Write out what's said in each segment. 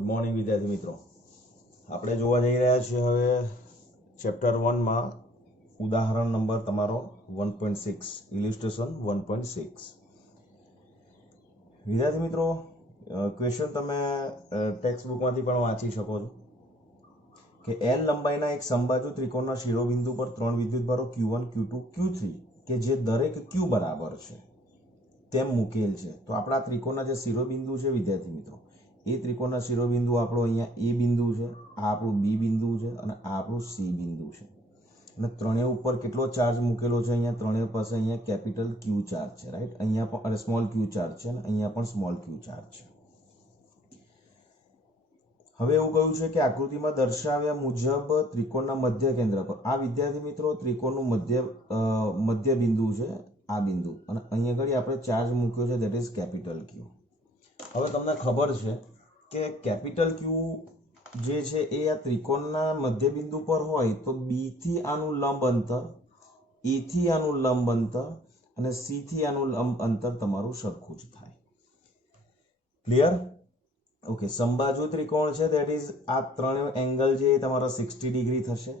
Good morning વિદ્યાર્થી મિત્રો, આપણે જોવા જઈ રહ્યા છીએ હવે ચેપ્ટર 1 માં ઉદાહરણ નંબર તમારો 1.6 ઇલિસ્ટ્રેશન 1.6. વિદ્યાર્થી મિત્રો, ક્વેશ્ચન તમે ટેક્સ્ટ બુકમાંથી પણ વાંચી શકો છો કે એલ લંબાઈના એક સમબાજુ ત્રિકોણના શિરોબિંદુ પર ત્રણ વિદ્યુતભારો Q1, Q2, Q3 કે જે દરેક Q બરાબર છે તેમ મૂકેલ છે. તો આપણા ત્રિકોણના જે શિરોબિંદુ છે વિદ્યાર્થી મિત્રો, એ ત્રિકોણના શિરોબિંદુ આપણો અહીંયા એ બિંદુ છે, આ આપણું બી બિંદુ છે અને આ આપણું સી બિંદુ છે. અને ત્રણેય ઉપર કેટલો ચાર્જ મૂકેલો છે? અહીંયા ત્રણેય પાસે અહીંયા કેપિટલ ક્યુ ચાર્જ છે, રાઈટ? અહીંયા પણ સ્મોલ ક્યુ ચાર્જ છે અને અહીંયા પણ સ્મોલ ક્યુ ચાર્જ છે. હવે એવું કહ્યું છે કે આકૃતિમાં દર્શાવ્યા મુજબ ત્રિકોણના મધ્ય કેન્દ્ર પર, આ વિદ્યાર્થી મિત્રો ત્રિકોણનું મધ્ય બિંદુ છે, આ બિંદુ, અને અહીંયા આગળ આપણે ચાર્જ મૂક્યો છે, ધેટ ઇઝ કેપિટલ ક્યુ. હવે તમને ખબર છે કે કેપિટલ ક્યુ જે છે એ આ ત્રિકોણના મધ્ય બિંદુ પર હોય તો બી થી આનું લંબ અંતર, એ થી આનું લંબ અંતર અને સી થી આનું લંબ અંતર તમારું સરખું જ થાય. ક્લિયર? ઓકે. સમબાજુ ત્રિકોણ છે, ધેટ ઇઝ આ ત્રણેય એંગલ જે તમારા 60 ડિગ્રી થશે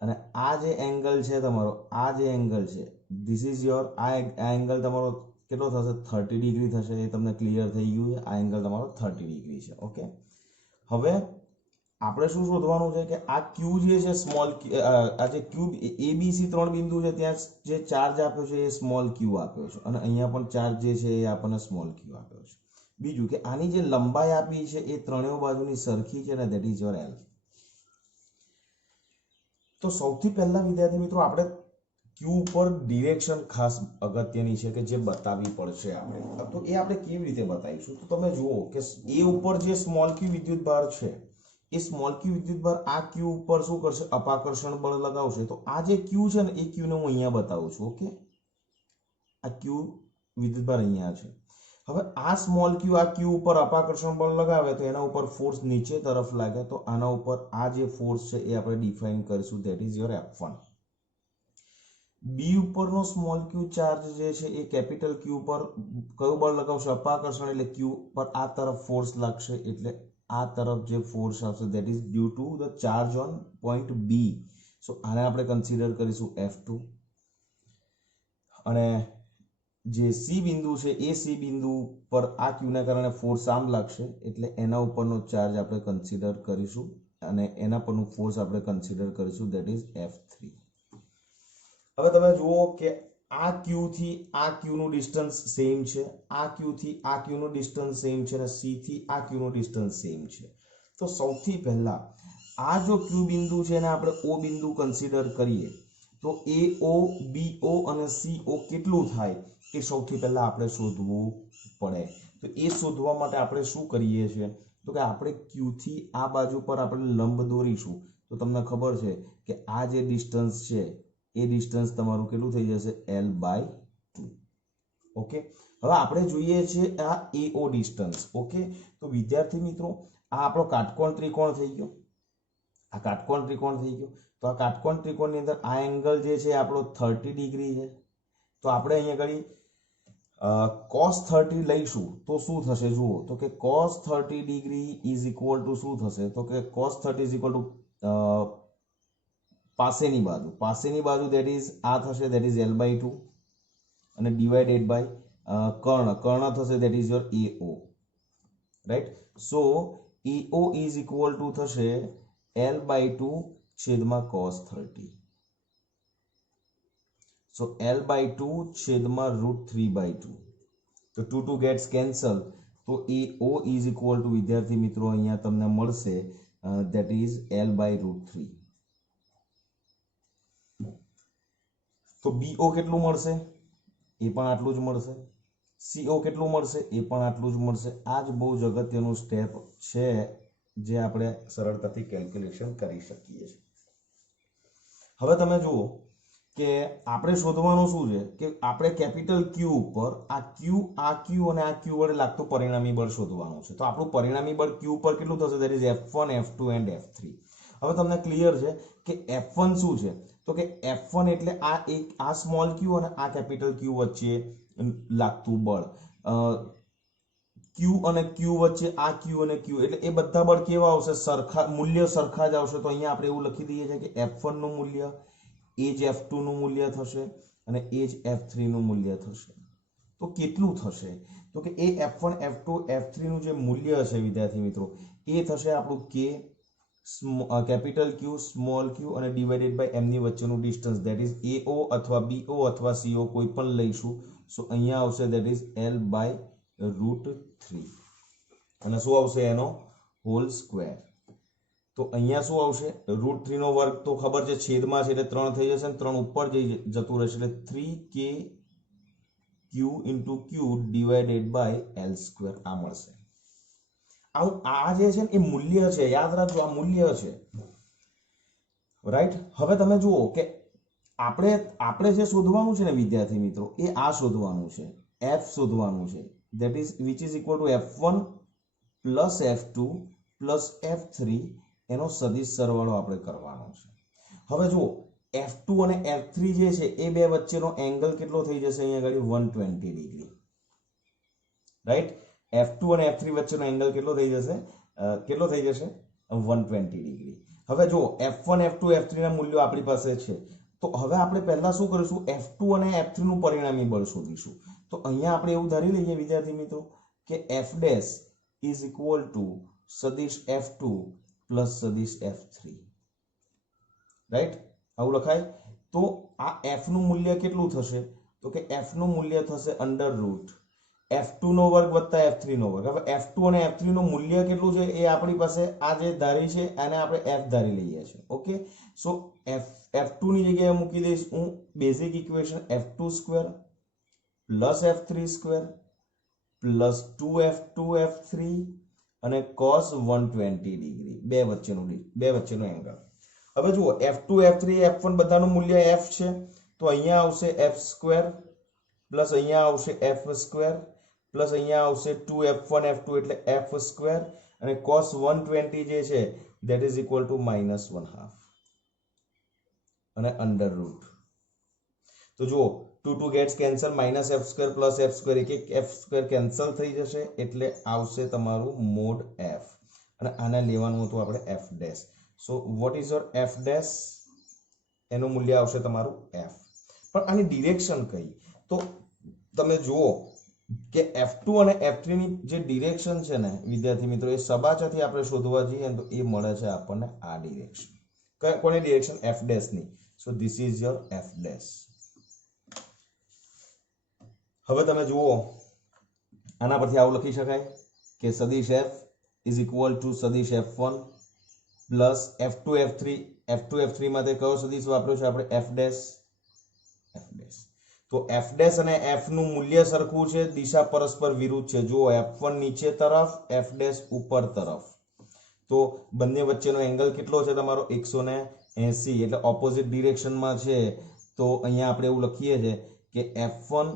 અને આ જે એંગલ છે તમારો, આ જે એંગલ છે, ધીસ ઇઝ યોર, આ એંગલ તમારો કેટલો થશે? 30 ડિગ્રી થશે. એ તમને ક્લિયર થઈ ગયું છે? આ એંગલ તમારો 30 ડિગ્રી છે. ઓકે. હવે આપણે શું શોધવાનું છે કે આ ક્યુ જે છે સ્મોલ, આ જે ક્યુ એબીસી ત્રણ બિંદુ છે ત્યાં જે ચાર્જ આપ્યો છે એ સ્મોલ ક્યુ આપ્યો છે અને અહીંયા પણ ચાર્જ જે છે એ આપણને સ્મોલ ક્યુ આપ્યો છે. બીજું કે આની જે લંબાઈ આપી છે એ ત્રણેય બાજુની સરખી છે અને ધેટ ઇઝ યોર એલ. તો સૌથી પહેલા વિદ્યાર્થી મિત્રો આપણે ક્યુ ઉપર ડિરેક્શન ખાસ અગત્યની છે કે જે બતાવવી પડશે આપણે. તો એ આપણે કેવી રીતે બતાવીશું? તો તમે જુઓ કે એ ઉપર જે સ્મોલ ક્યુ વિદ્યુતભાર છે એ સ્મોલ ક્યુ વિદ્યુતભાર આ ક્યુ ઉપર શું કરશે? અપાકર્ષણ બળ લગાવશે. તો આ જે ક્યુ છે ને એ ક્યુ ને હું અહીંયા બતાવું છું. ઓકે, આ ક્યુ વિદ્યુતભાર અહીંયા છે. હવે આ સ્મોલ ક્યુ આ ક્યુ ઉપર અપાકર્ષણ બળ લગાવે તો એના ઉપર ફોર્સ નીચે તરફ લાગે. તો આના ઉપર આ જે ફોર્સ છે એ આપણે ડિફાઇન કરીશું, ધેટ ઇઝ યોર F1. બી ઉપરનો સ્મોલ ક્યુ ચાર્જ જે છે એ કેપિટલ ક્યુ પર કયું બળ લગાવશે? અપાકર્ષણ. એટલે ક્યુ પર આ તરફ ફોર્સ લાગશે, એટલે આ તરફ જે ફોર્સ આવશે that is due to the charge on point B. So આને આપણે કન્સિડર કરીશું F2. અને જે સી બિંદુ છે એ સી બિંદુ પર આ ક્યુના કારણે ફોર્સ આમ લાગશે, એટલે એના ઉપરનો ચાર્જ આપણે કન્સિડર કરીશું અને એના પરનું ફોર્સ આપણે કન્સિડર કરીશું, ધેટ ઇઝ F3. હવે તમે જુઓ કે આ ક્યુ થી આ ક્યુ નું ડિસ્ટન્સ સેમ છે, આ ક્યુ થી આ ક્યુ નું ડિસ્ટન્સ સેમ છે અને સી થી આ ક્યુ નું ડિસ્ટન્સ સેમ છે. તો સૌથી પહેલા આ જો ક્યુ બિંદુ છે એને આપણે ઓ બિંદુ કન્સિડર કરીએ તો AO, BO અને CO કેટલું થાય એ સૌથી પહેલા આપણે શોધવું પડે. તો એ શોધવા માટે આપણે શું કરીએ છીએ તો કે આપણે ક્યુ થી આ બાજુ પર આપણે લંબ દોરીશું. તો તમને ખબર છે કે આ જે ડિસ્ટન્સ છે એ ડિસ્ટન્સ તમારું કેટલું થઈ જશે? L/2. ઓકે. હવે આપણે જોઈએ છે આ AO ડિસ્ટન્સ. ઓકે. તો વિદ્યાર્થી મિત્રો આ આપણો કાટકોણ ત્રિકોણ થઈ ગયો, આ કાટકોણ ત્રિકોણ થઈ ગયો. તો આ કાટકોણ ત્રિકોણની અંદર આ એંગલ જે છે આપણો 30 ડિગ્રી છે. તો આપણે અહીંયા આગળ cos 30 લઈશું તો શું થશે? જુઓ તો કે cos 30 degree is equal two શું થશે? તો કે cos 30 ઇઝ ઇક્વલ ટુ પાસેની બાજુ ધેટ ઇઝ આ થશે, ધેટ ઇઝ L/2 અને ડિવાઇડેડ બાય કર્ણ થશે, that is your AO, right? So AO is equal two થશે L/2 છેદમાં cos 30. સો L/2 છેદમાં √3/2. તો 2 2 ગેટ્સ કેન્સલ. તો AO ઇઝ ઇક્વલ ટુ વિદ્યાર્થી મિત્રો અહીંયા તમને મળશે ધેટ ઇઝ L/√3. તો BO કેટલું મળશે? એ પણ આટલું જ મળશે. CO કેટલું મળશે? એ પણ આટલું જ મળશે. આ જ બહુ જ અગત્યનું સ્ટેપ છે જે આપણે સરળતાથી કેલ્ક્યુલેશન કરી શકીએ છીએ. હવે તમે જુઓ કે આપણે શોધવાનું શું છે કે આપણે કેપિટલ ક્યુ ઉપર આ ક્યુ અને આ ક્યુ વડે લાગતું પરિણામી બળ શોધવાનું છે. તો આપણું પરિણામી બળ ક્યુ ઉપર કેટલું થશે? That is F1, F2 and F3. હવે તમને ક્લિયર છે કે F1 શું છે? તો કે F1 એટલે આ સ્મોલ ક્યુ અને આ કેપિટલ ક્યુ વચ્ચે લાગતું બળ. ક્યુ અને ક્યુ વચ્ચે આ ક્યુ અને ક્યુ એટલે એ બધા બળ કેવા આવશે? સરખા, મૂલ્ય સરખા જ આવશે. તો અહીંયા આપણે એવું લખી દઈએ છીએ કે F1 નું મૂલ્ય એ જ F2 નું મૂલ્ય થશે અને એ જ F3 નું મૂલ્ય થશે. તો કેટલું થશે? તો કે એ F1 F2 F3 નું જે મૂલ્ય હશે વિદ્યાર્થી મિત્રો એ થશે આપણું K capital Q small q અને ડિવાઇડેડ બાય m ની વચ્ચેનું ડિસ્ટન્સ ધેટ ઇઝ AO અથવા BO અથવા CO કોઈ પણ લઈશું. સો અહીંયા આવશે ધેટ ઇઝ L/√3 અને શું આવશે? એનો હોલ સ્ક્વેર. તો અહીંયા શું આવશે? √3 નો વર્ગ તો ખબર છે છેદમાં છે એટલે 3 થઈ જશે અને 3 ઉપર જતું રહેશે એટલે 3k q into q divided by L² આ મળશે. આ જે છે ને એ મૂલ્ય છે, યાદ રાખજો આ મૂલ્ય છે, રાઈટ. હવે તમે જુઓ કે આપણે જે શોધવાનું છે ને વિદ્યાર્થી મિત્રો એ આ શોધવાનું છે, f શોધવાનું છે, that is which is equal to f1 plus f2 plus f3 એનો સદિશ સરવાળો આપણે કરવાનો છે. હવે જુઓ f2 અને f3 જે છે એ બે વચ્ચેનો એંગલ કેટલો થઈ જશે? અહીંયા આગળ 120 ડિગ્રી, રાઈટ. f2 અને f3 વચ્ચેનો એંગલ કેટલો થઈ જશે? 120 ડિગ્રી. હવે જો f1 f2 f3 ના મૂલ્યો આપણી પાસે છે તો હવે આપણે પહેલા શું કરીશું? f2 અને f3 નું પરિણામી બળ શોધીશું. તો અહીંયા આપણે એવું ધારી લઈએ વિદ્યાર્થી મિત્રો કે f' is equal to સદિશ f2 પ્લસ સદિશ f3, રાઈટ. આવું લખાય. તો આ f નું મૂલ્ય કેટલું થશે? તો કે f નું મૂલ્ય થશે √f2 નો વર્ગ વત્તા f3 નો વર્ગ. હવે f2 અને f3 નું મૂલ્ય કેટલું છે એ આપણી પાસે આ જે ધારી છે આને આપણે f ધારી લઈએ છીએ. ઓકે, સો f2 ની જગ્યાએ મૂકી દઈશ હું basic equation f2² plus f3² plus 2f2f3 અને cos 120 ડિગ્રી બે વચ્ચેનો એંગલ. હવે જુઓ f2 f3 f1 બધાનું મૂલ્ય f છે તો અહીંયા આવશે f² પ્લસ અહીંયા આવશે f² પ્લસ અહીંયા આવશે 2f1 f2 એટલે f² અને cos 120 જે છે that is equal to -1/2 અને √ તો જુઓ 2 gets cancel -f² plus f² એક f² કેન્સલ થઈ જશે એટલે આવશે તમારું mod f અને આને લેવાનું હતું આપણે f'. So what is your f'? એનું મૂલ્ય આવશે તમારું f. પણ આની ડિરેક્શન કઈ? તો તમે જુઓ કે f2 અને f3 ની જે ડિરેક્શન છે ને વિદ્યાર્થી મિત્રો એ સબાચાથી આપણે શોધવા જઈએ તો એ મળે છે આપણને આ ડિરેક્શન. કોની ડિરેક્શન? f' ની. So this is your f'. હવે તમે જુઓ આના પરથી આવું લખી શકાય કે સદિશ f is equal to સદિશ f1 પ્લસ f2 f3 માટે કયો સદિશ વાપર્યો છે આપણે? f'. તો f' અને f નું મૂલ્ય સરખું છે, દિશા પરસ્પર વિરુદ્ધ છે. જો f1 નીચે તરફ f' ઉપર તરફ, તો બંને વચ્ચેનો એંગલ કેટલો છે તમારો? 180 એટલે ઓપોઝિટ ડિરેક્શનમાં છે. તો અહીંયા આપણે એવું લખીએ છીએ કે f1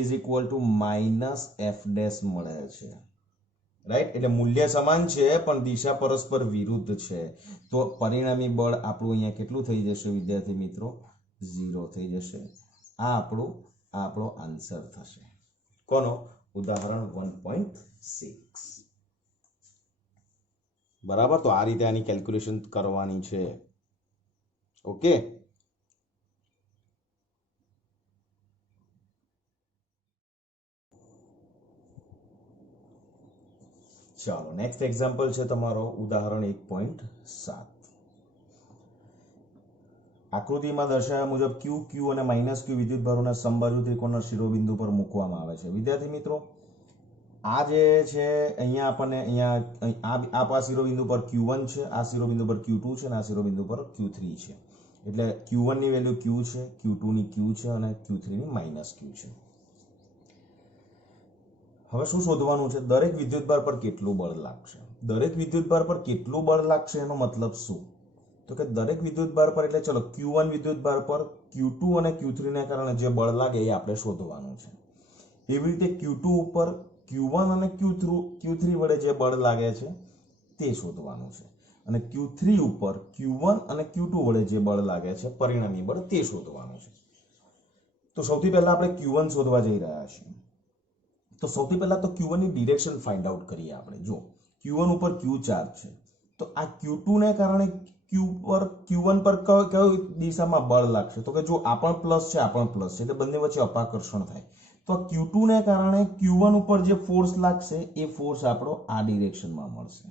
is equal to -f' મળે છે, રાઈટ. એટલે મૂલ્ય સમાન છે પણ દિશા પરસ્પર વિરુદ્ધ છે. તો પરિણામી બળ આપણું અહીંયા કેટલું થઈ જશે વિદ્યાર્થી મિત્રો? 0 થઈ જશે. આ આપણો આન્સર થશે. કોનો? ઉદાહરણ 1.6. બરાબર. તો આ રીતે આની કેલ્ક્યુલેશન કરવાની છે. ઓકે, ચાલો નેક્સ્ટ એક્ઝામ્પલ છે તમારો ઉદાહરણ 1.7. આકૃતિમાં દર્શાવ્યા મુજબ Q, Q અને -Q વિદ્યુતભારોના સમબાજુ ત્રિકોણના શિરોબિંદુ પર મૂકવામાં આવે છે. વિદ્યાર્થી મિત્રો આ જે છે અહીંયા આપણને આ શિરોબિંદુ પર Q1 છે, આ શિરોબિંદુ પર Q2 છે અને આ શિરોબિંદુ પર Q3 છે. એટલે Q1 ની વેલ્યુ Q છે, Q2 ની Q છે અને Q3 ની -Q છે. હવે શું શોધવાનું છે? દરેક વિદ્યુતભાર પર કેટલું બળ લાગશે. દરેક વિદ્યુતભાર પર કેટલું બળ લાગશે એનો મતલબ શું? તો કે દરેક વિદ્યુતભાર પર એટલે ચલો Q1 વિદ્યુતભાર પર Q2 અને Q3 ને કારણે જે બળ લાગે એ આપણે શોધવાનું છે. એવી રીતે Q2 ઉપર Q1 અને Q3 વડે જે બળ લાગે છે તે શોધવાનું છે અને Q3 ઉપર Q1 અને Q2 વડે જે બળ લાગે છે પરિણામી બળ તે શોધવાનું છે. તો સૌથી પહેલા આપણે Q1 શોધવા જઈ રહ્યા છીએ. તો સૌથી પહેલા તો Q1 ની ડિરેક્શન ફાઇન્ડ આઉટ કરીએ આપણે. જો Q1 ઉપર Q ચાર્જ છે, તો આ Q2 ને કારણે Q1 પર કઈ દિશામાં બળ લાગશે? તો કે જો આ પણ પ્લસ છે, આ પણ પ્લસ છે, એટલે બંને વચ્ચે અપાકર્ષણ થાય. તો Q2 ને કારણે Q1 ઉપર જે ફોર્સ લાગશે એ ફોર્સ આપણો આ ડિરેક્શનમાં મળશે.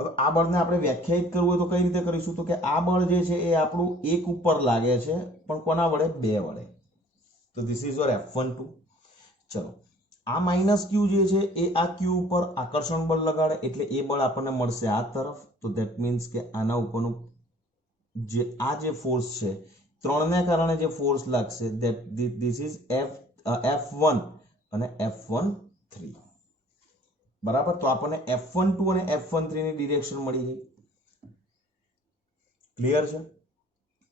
હવે આ બળને આપણે વ્યાખ્યાયિત કરવું હોય તો કઈ રીતે કરીશું? તો કે આ બળ જે છે એ આપણું એક ઉપર લાગે છે, પણ કોના વડે? બે વડે. તો ધીસ ઇઝ યોર F12. ચલો, આ માઇનસ Q જે છે એ આ Q ઉપર આકર્ષણ બળ લગાડે, એટલે એ બળ આપણને મળશે આ તરફ. તો ધેટ મીન્સ કે આના ઉપરનું જે આ જે ફોર્સ છે, 3 ને કારણે જે ફોર્સ લાગશે, ધીસ ઇઝ F1 અને F13. બરાબર. તો આપણને F12 અને F13 ની ડિરેક્શન મળી ગઈ. ક્લિયર છે?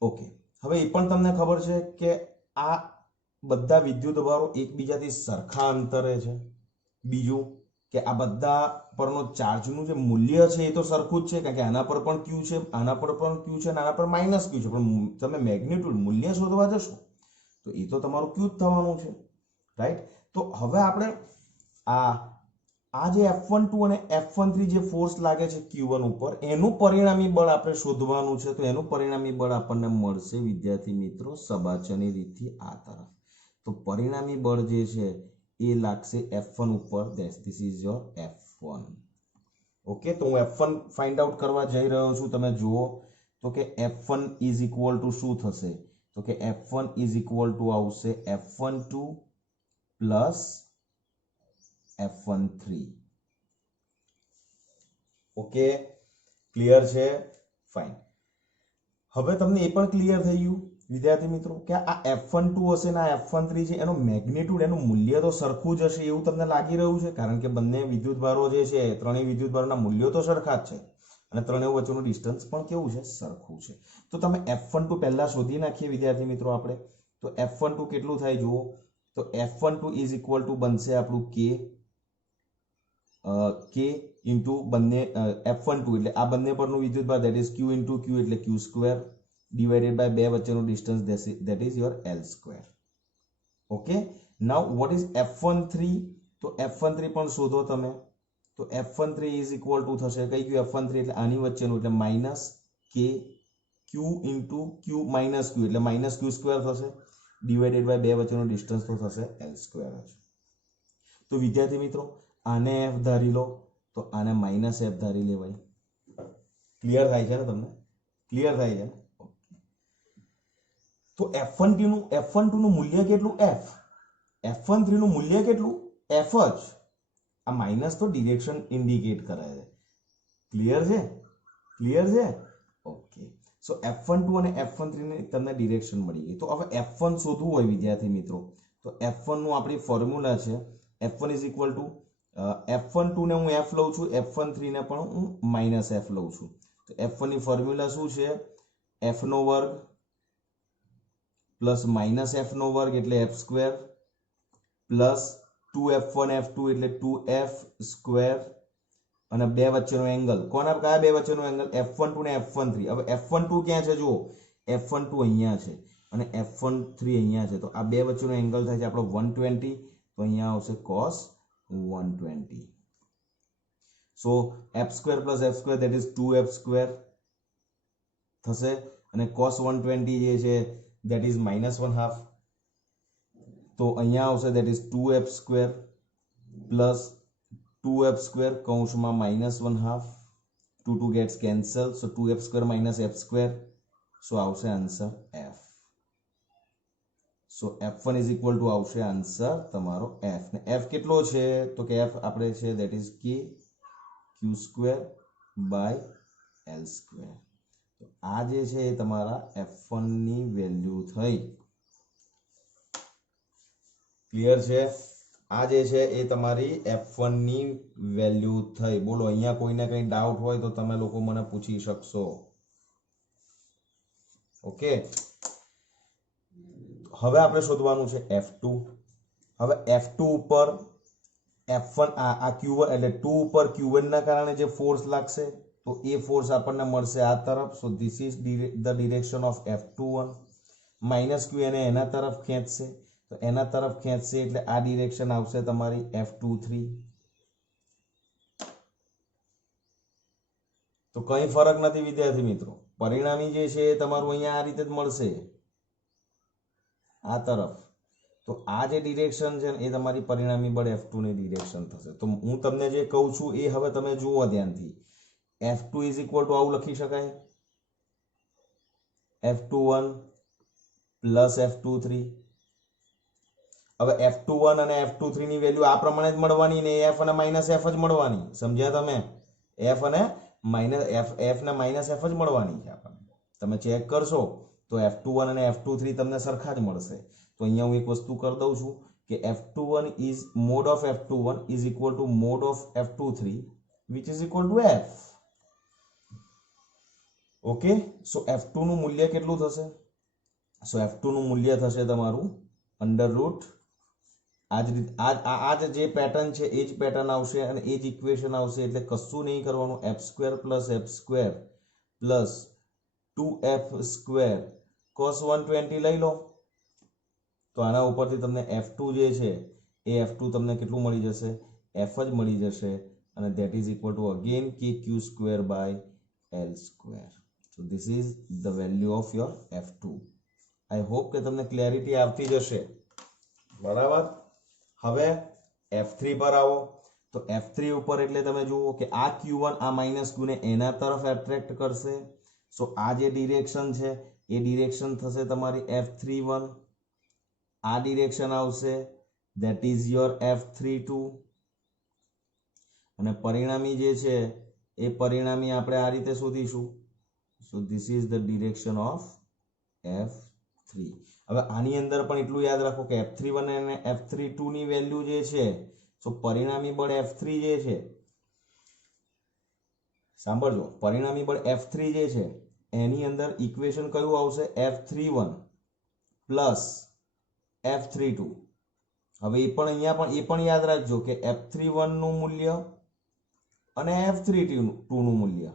ઓકે. હવે એ પણ તમને ખબર છે કે આ બધા વિદ્યુત ભારો એકબીજાથી સરખા અંતરે છે. બીજું કે આ બધા પરનો ચાર્જનું જે મૂલ્ય છે એ તો સરખું જ છે, કારણ કે આના પર પણ Q છે, આના પર પણ Q છે, અને આના પર માઇનસ Q છે. પણ તમે મેગ્નિટ્યુડ મૂલ્ય શોધવા જશો તો એ તો તમારું Q જ થવાનું છે, રાઈટ? તો હવે આપણે આ જે F12 અને F13 જે ફોર્સ લાગે છે Q1 ઉપર, એનું પરિણામી બળ આપણે શોધવાનું છે. તો એનું પરિણામી બળ આપણને મળશે વિદ્યાર્થી મિત્રો સબાચની રીતથી આ તરફ. તો પરિણામી બળ જે છે એ લાગશે F1 ઉપર. This is your F1. Okay. તો હું F1 ફાઇન્ડ આઉટ કરવા જઈ રહ્યો છું. તમે જુઓ તો કે F1 ઇઝ ઇક્વલ ટુ શું થશે? તો કે F1 ઇઝ ઇક્વલ ટુ આવશે F12 plus F13. Okay, clear છે? ફાઇન. હવે તમને એ પણ ક્લિયર થઈ ગયું વિદ્યાર્થી મિત્રો કે આ F12 હશે ને આ F13 છે, એનો મેગ્નિટ્યુડ, એનું મૂલ્ય તો સરખું જ હશે એવું તમને લાગી રહ્યું છે? કારણ કે બંને વિદ્યુતભારો જે છે, ત્રણેય વિદ્યુતભારોના મૂલ્યો તો સરખા જ છે, અને ત્રણેય વચ્ચેનું ડિસ્ટન્સ પણ કેવું છે? સરખું છે. તો તમે F12 પહેલા શોધી નાખીએ વિદ્યાર્થી મિત્રો આપણે. તો F12 કેટલું થાય જુઓ. તો F12 ઇઝ ઇક્વલ ટુ બનશે આપણું K ઇન્ટુ બંને F12 એટલે આ બંને પરનું વિદ્યુતભાર, that is Q into Q એટલે Q સ્ક્વેર, ડિવાઇડેડ બાય બે વચ્ચેનું distance, that is your L square. Okay. Now what is F13? તો F13 પણ શોધો તમે. તો F13 ઇઝ ઇક્વલ ટુ થશે કઈ ગયું? F13 એટલે આની વચ્ચેનું, એટલે minus K Q into Q minus Q એટલે માઇનસ Q સ્ક્વેર થશે, ડિવાઇડેડ બાય બે વચ્ચેનું ડિસ્ટન્સ તો થશે L સ્ક્વેર જ. તો વિદ્યાર્થી મિત્રો આને F ધારી લો, તો આને માઇનસ F ધારી લેવાય. ક્લિયર થાય છે ને તમને? ક્લિયર થાય છે ને? તો F12 નું મૂલ્ય કેટલું? F. F13 નું મૂલ્ય કેટલું? F જ. આ માઇનસ તો ડિરેક્શન ઇન્ડિકેટ કરે છે. ક્લિયર છે? ક્લિયર છે? ઓકે. સો F12 અને F13 ની તમને ડિરેક્શન મળી ગઈ. તો હવે F1 શોધવું હોય વિદ્યાર્થી મિત્રો, તો F1 નું આપણી ફોર્મ્યુલા છે F1 is equal two F12 ને હું F લઉં છું, F13 ને પણ હું માઇનસ F લઉં છું. તો F1 ની ફોર્મ્યુલા શું છે? F નો વર્ગ પ્લસ માઇનસ F નો વર્ગ એટલે F square, plus 2F1 F2 એટલે 2F સ્ક્વેર, અને બે વચ્ચેનો એંગલ, કયા બે વચ્ચેનો એંગલ? F12 ને F13. હવે F12 ક્યાં છે જુઓ, F12 અહીંયા છે અને F13 અહીંયા છે. તો આ બે વચ્ચેનો એંગલ થાય છે આપણો 120. તો અહીંયા આવશે cos 120. So F square plus F square that is 2F square થશે, અને cos 120 જે છે ધેટ ઇઝ -1/2. તો અહીંયા આવશે that is 2F square plus 2F square કૌંસમાં -1/2. 2 gets cancel, so 2F square minus F square. So આવશે answer F. So F1 is equal to આવશે આન્સર તમારો F. ને F કેટલો છે? તો કે F આપણે છે that is K Q square by L square. તો આ જે છે એ તમારા F1 ની વેલ્યુ થઈ. ક્લિયર છે? આ જે છે એ તમારી F1 ની વેલ્યુ થઈ. બોલો, અહીંયા કોઈને કંઈ ડાઉટ હોય તો તમે લોકો મને પૂછી શકશો. ઓકે. હવે આપણે શોધવાનું છે F2. હવે F2 ઉપર F1 આ Q1 એટલે 2 ઉપર Q1 ના કારણે જે ફોર્સ લાગશે, તો એ ફોર્સ આપણને મળશે આ તરફ. So this is the direction of F21. Minus Q એને એના તરફ ખેંચશે, તો એના તરફ ખેંચશે એટલે આ ડિરેક્શન આવશે તમારી F23. તો કઈ ફરક નથી વિદ્યાર્થી મિત્રો, પરિણામી જે છે એ તમારું અહીંયા આ રીતે જ મળશે, આ તરફ. તો આ જે ડિરેક્શન છે ને એ તમારી પરિણામી બળ F2 ની ડિરેક્શન થશે. તો હું તમને જે કહું છું એ હવે તમે જુઓ ધ્યાનથી. F2 ઇઝ ઇક્વલ ટુ આવું લખી શકાય, F21 પ્લસ F23. હવે F21 અને F23 ની વેલ્યુ આ પ્રમાણે જ મળવાની ને F અને માઇનસ F જ મળવાની. સમજ્યા તમે? F અને F ને માઇનસ F જ મળવાની છે આપણને. તમે ચેક કરશો તો F21 અને F23 તમને સરખા જ મળશે. તો અહીંયા હું એક વસ્તુ કરી દઉં છું કે F21 is mod of F21 is equal to mod of F23 which is equal to F. Okay, so F2 નું મૂલ્ય કેટલું થશે? સો F2 નું મૂલ્ય થશે તમારું અંડર રૂટ, આ જે પેટર્ન છે એ જ પેટર્ન આવશે અને એ જ ઇક્વેશન આવશે. એટલે કશું નહીં કરવાનું, f² plus f² plus 2f² cos 120 લઈ લો. તો આના ઉપરથી તમને F2 જે છે એ F2 તમને કેટલું મળી જશે? F જ મળી જશે અને that is equal to again kq² by l². So this is the value of your F2. I hope કે તમને ક્લેરિટી આવતી જશે. બરાબર. હવે F3 પર આવો. તો F3 ઉપર એટલે તમે જુઓ કે આ Q1 આ માઇનસ Q ને એના તરફ એટ્રેક્ટ કરશે. સો આ જે ડિરેક્શન છે એ ડિરેક્શન થશે તમારી F31. આ ડિરેક્શન આવશે that is your F32. અને પરિણામી જે છે એ પરિણામી આપણે આ રીતે શોધીશું. સો this is the direction of F3. હવે આની અંદર પણ એટલું યાદ રાખો કે F31 અને F32 ની વેલ્યુ જે છે, સો પરિણામી બળ F3 જે છે, સાંભળજો, પરિણામી બળ F3 જે છે એની અંદર ઇક્વેશન કયું આવશે? F31 plus F32. હવે એ પણ યાદ રાખજો કે F31 નું મૂલ્ય અને F32 નું મૂલ્ય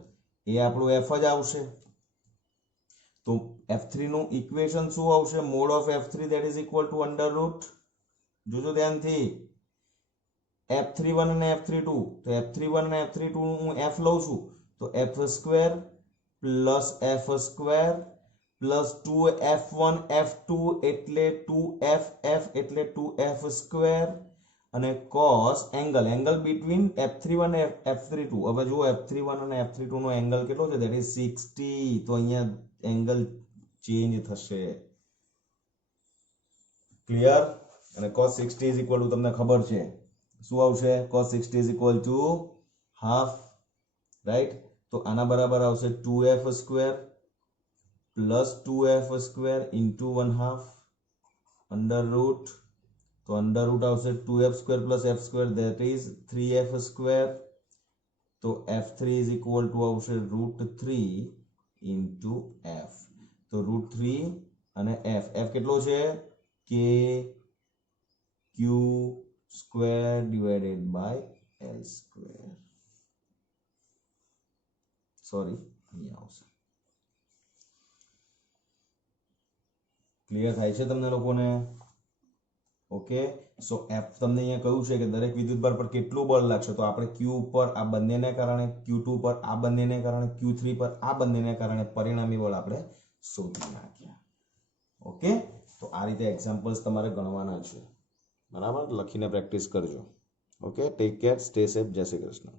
એ આપણું F જ આવશે. તો F3 નું ઇક્વેશન શું આવશે? Mode of F3 that is equal to under route. જોજો ધ્યાનથી, F31 અને F32. તો F31 અને F32 હું F લઉં છું તો f² plus f² plus 2f1 f2 એટલે 2ff એટલે 2f² અને cos એંગલ બિટવીન F31 અને F32. હવે જુઓ F31 અને F32 નો એંગલ કેટલો છે? that is 60. તો અહીંયા એંગલ ચેન્જ થશે. ક્લિયર? અને cos 60 is equal to તમને ખબર છે શું આવશે? cos 60 is equal to half, right? તો આના બરાબર આવશે 2f² plus 2f² into 1/2 under route. તો અંડર રૂટ આવશે 2f² plus f² that is 3f². તો f3 is equal to આવશે √3 ઇન્ટુ f. તો √3 અને f કેટલો છે? kq² divided by l². Sorry, અહીંયા આવશે. ક્લિયર થાય છે તમને લોકોને? ઓકે, સો F તમને અહીંયા કહ્યું છે કે દરેક વિદ્યુતભાર પર કેટલું બળ લાગશે. તો આપણે Q ઉપર આ બંનેને કારણે, Q2 પર આ બંનેને કારણે, Q3 પર આ બંનેને કારણે પરિણામી બળ આપણે શોધી નાખ્યા. ઓકે, તો આ રીતે એક્ઝામ્પલ્સ તમારે ગણવાના છે. બરાબર, લખીને પ્રેક્ટિસ કરજો. Okay, take care, stay safe, જય શ્રી કૃષ્ણ.